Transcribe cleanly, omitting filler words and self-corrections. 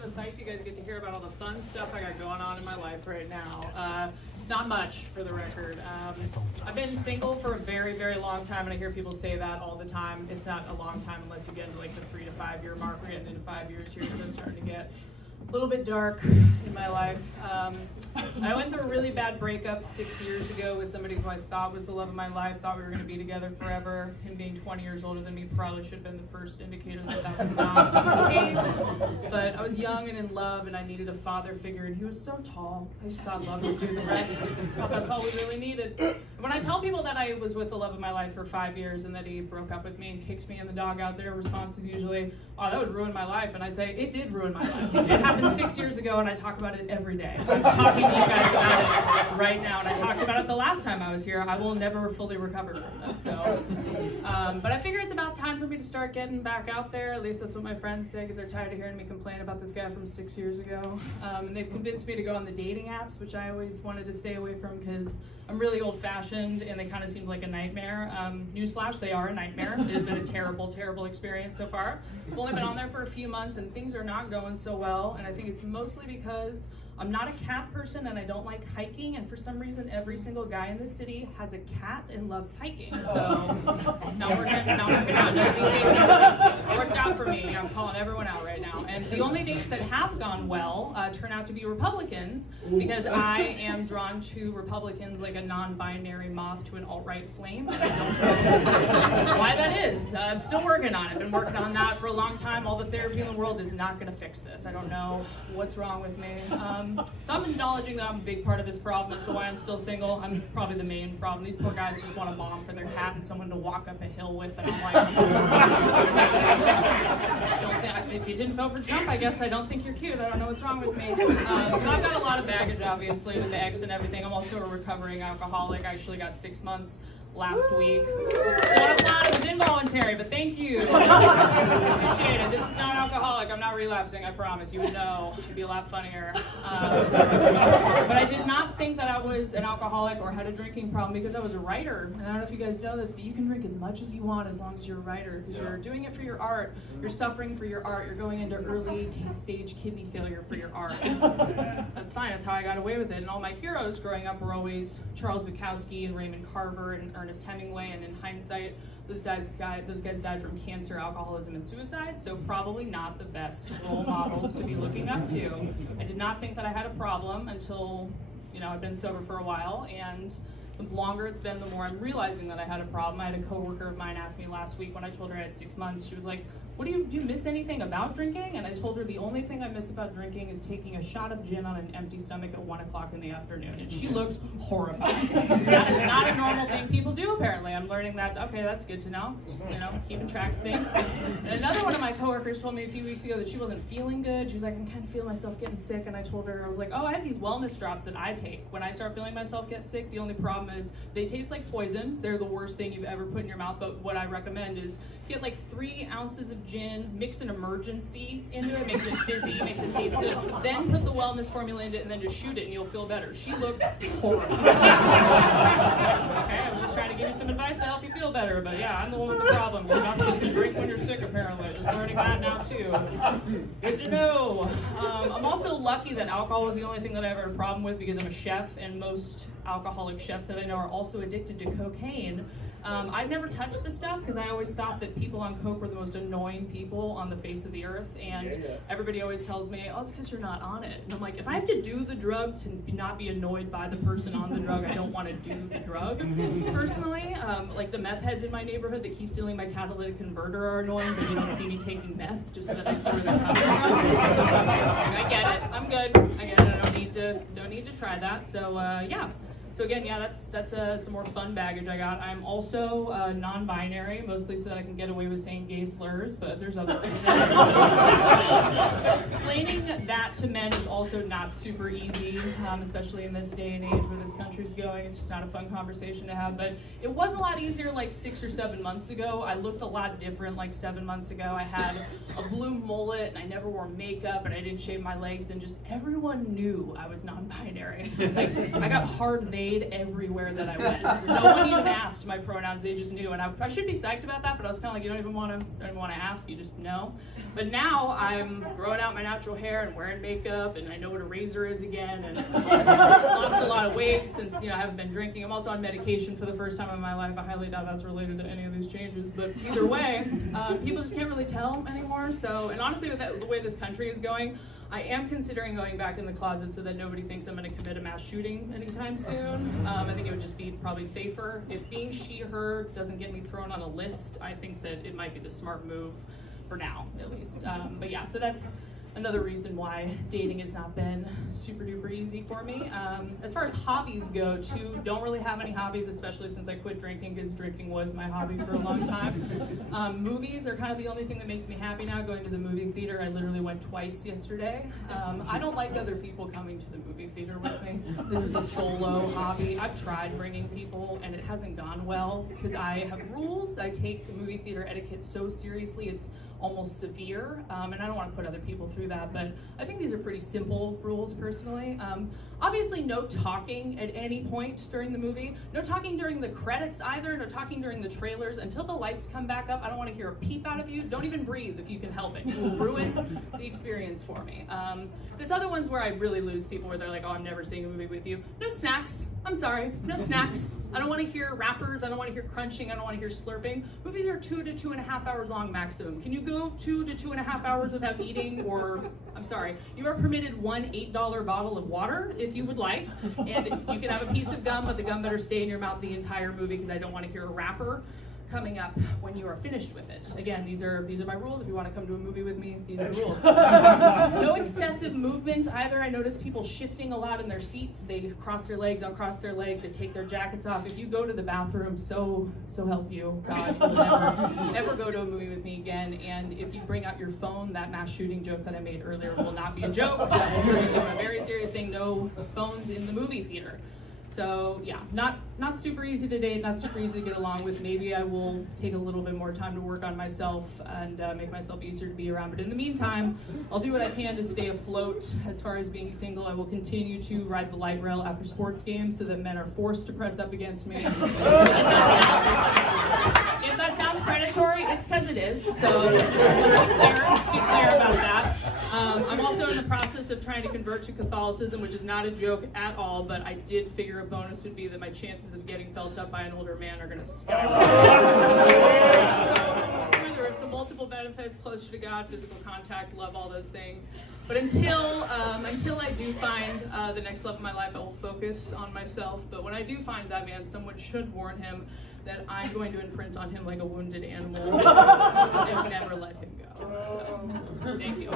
so psyched you guys get to hear about all the fun stuff I got going on in my life right now. It's not much, for the record. I've been single for a very, very long time, and I hear people say that all the time. It's not a long time unless you get into like the 3 to 5 year mark. We're getting into 5 years here, so it's starting to get a little bit dark in my life. I went through a really bad breakup 6 years ago with somebody who I thought was the love of my life, thought we were going to be together forever. Him being 20 years older than me probably should have been the first indicator that that was not the case. But I was young and in love, and I needed a father figure, and he was so tall. I just thought love would do the rest. That's all we really needed. And when I tell people that I was with the love of my life for 5 years and that he broke up with me and kicked me in the dog out there, response is usually, oh, that would ruin my life. And I say, it did ruin my life. It happened 6 years ago, and I talk about it every day. I'm talking to you guys about it right now, and I talked about it the last time I was here. I will never fully recover from this. So, but I figure it's about time for me to start getting back out there. At least that's what my friends say, because they're tired of hearing me complain about this guy from 6 years ago. And they've convinced me to go on the dating apps, which I always wanted to stay away from because I'm really old-fashioned, and they kind of seemed like a nightmare. Newsflash, they are a nightmare. It has been a terrible, terrible experience so far. I've only been on there for a few months, and things are not going so well, and I think it's mostly because I'm not a cat person, and I don't like hiking, and for some reason, every single guy in this city has a cat and loves hiking. So, not working out. None of these dates have worked out for me. I'm calling everyone out right now. And the only dates that have gone well turn out to be Republicans, because I am drawn to Republicans like a non-binary moth to an alt-right flame, and I don't know why that is. I'm still working on it. I've been working on that for a long time. All the therapy in the world is not going to fix this. I don't know what's wrong with me. So I'm acknowledging that I'm a big part of this problem as to why I'm still single. I'm probably the main problem. These poor guys just want a mom for their cat and someone to walk up a hill with, and I'm like, if you didn't vote for Trump, I guess I don't think you're cute. I don't know what's wrong with me. So I've got a lot of baggage, obviously, with the ex and everything. I'm also a recovering alcoholic. I actually got 6 months last week. Not a lot, it was involuntary, but thank you. Appreciate it. This is not alcoholic. I'm not relapsing, I promise. You would know. It'd be a lot funnier. But I did not think that I was an alcoholic or had a drinking problem because I was a writer. And I don't know if you guys know this, but you can drink as much as you want as long as you're a writer, because you're doing it for your art. You're suffering for your art. You're going into early stage kidney failure for your art. That's fine. That's how I got away with it. And all my heroes growing up were always Charles Bukowski and Raymond Carver and Ernest Hemingway, and in hindsight, those guys died from cancer, alcoholism, and suicide, so probably not the best role models to be looking up to. I did not think that I had a problem until, I've been sober for a while, and the longer it's been, the more I'm realizing that I had a problem. I had a coworker of mine ask me last week when I told her I had 6 months, she was like, do you miss anything about drinking? And I told her the only thing I miss about drinking is taking a shot of gin on an empty stomach at 1 o'clock in the afternoon. And she looked horrified. That is not a normal thing people do, apparently. I'm learning that, okay, that's good to know. Just, keeping track of things. And another one of my coworkers told me a few weeks ago that she wasn't feeling good. She was like, I'm kind of feeling myself getting sick. And I told her, I was like, oh, I have these wellness drops that I take. When I start feeling myself get sick, the only problem is they taste like poison. They're the worst thing you've ever put in your mouth. But what I recommend is get like 3 ounces of gin, mix an emergency into it, makes it fizzy, makes it taste good, then put the wellness formula into it, and then just shoot it, and you'll feel better. She looked horrible. Okay, I was just trying to give you some advice to help you feel better, but yeah, I'm the one with the problem. You're not supposed to drink when you're sick, apparently. Just learning that now, too. Good to know. I'm also lucky that alcohol was the only thing that I ever had a problem with, because I'm a chef, and most alcoholic chefs that I know are also addicted to cocaine. I've never touched the stuff because I always thought that people on coke were the most annoying people on the face of the earth, and everybody always tells me, oh, it's because you're not on it. And I'm like, if I have to do the drug to not be annoyed by the person on the drug, I don't want to do the drug. Personally, like the meth heads in my neighborhood that keep stealing my catalytic converter are annoying, but you don't see me taking meth just so that I see where they're coming from. I get it. I'm good. I get it. I don't need to try that. So yeah. So again, yeah, that's some more fun baggage I got. I'm also non-binary, mostly so that I can get away with saying gay slurs, but there's other things. Explaining that that to men is also not super easy, especially in this day and age where this country's going. It's just not a fun conversation to have. But it was a lot easier like 6 or 7 months ago. I looked a lot different like 7 months ago. I had a blue mullet, and I never wore makeup, and I didn't shave my legs, and just everyone knew I was non-binary. Like, I got hard made everywhere that I went. No one even asked my pronouns, they just knew. And I should be psyched about that, but I was kind of like, you don't even want to ask, you just know. But now I'm growing out my natural hair and wearing makeup, and I know what a razor is again, and lost a lot of weight since I haven't been drinking. I'm also on medication for the first time in my life. I highly doubt that's related to any of these changes, but either way, people just can't really tell anymore. So, and honestly, with the way this country is going, I am considering going back in the closet so that nobody thinks I'm going to commit a mass shooting anytime soon. I think it would just be probably safer. If being she, her doesn't get me thrown on a list, I think that it might be the smart move for now, at least. But yeah, so that's another reason why dating has not been super duper easy for me. As far as hobbies go, too, don't really have any hobbies, especially since I quit drinking, because drinking was my hobby for a long time. Movies are kind of the only thing that makes me happy now, going to the movie theater. I literally went twice yesterday. I don't like other people coming to the movie theater with me. This is a solo hobby. I've tried bringing people, and it hasn't gone well, because I have rules. I take the movie theater etiquette so seriously, it's almost severe, and I don't want to put other people through that, but I think these are pretty simple rules personally. Obviously, no talking at any point during the movie, no talking during the credits either, no talking during the trailers. Until the lights come back up, I don't want to hear a peep out of you. Don't even breathe if you can help it. You will ruin the experience for me. This other one's where I really lose people, where they're like, oh, I'm never seeing a movie with you. No snacks. I'm sorry, no snacks. I don't want to hear rappers, I don't want to hear crunching, I don't want to hear slurping. Movies are 2 to 2.5 hours long maximum. Can you go 2 to 2.5 hours without eating? Or, I'm sorry, you are permitted one $8 bottle of water if you would like, and you can have a piece of gum, but the gum better stay in your mouth the entire movie, because I don't want to hear a rapper coming up when you are finished with it. Again, these are my rules. If you want to come to a movie with me, these are the rules. No excessive movement either. I notice people shifting a lot in their seats. They cross their legs, uncross their legs, they take their jackets off. If you go to the bathroom, so help you, God, you'll never go to a movie with me again. And if you bring out your phone, that mass shooting joke that I made earlier will not be a joke. That will turn into a very serious thing. No phones in the movie theater. So yeah, not super easy to date, not super easy to get along with. Maybe I will take a little bit more time to work on myself and make myself easier to be around. But in the meantime, I'll do what I can to stay afloat. As far as being single, I will continue to ride the light rail after sports games so that men are forced to press up against me. If that sounds predatory, it's because it is. So let's be clear about that. I'm also in the process of trying to convert to Catholicism, which is not a joke at all, but I did figure a bonus would be that my chances of getting felt up by an older man are going to skyrocket. There are some multiple benefits: closer to God, physical contact, love, all those things. But until I do find the next love of my life, I will focus on myself. But when I do find that man, someone should warn him that I'm going to imprint on him like a wounded animal and never let him go. So, thank you.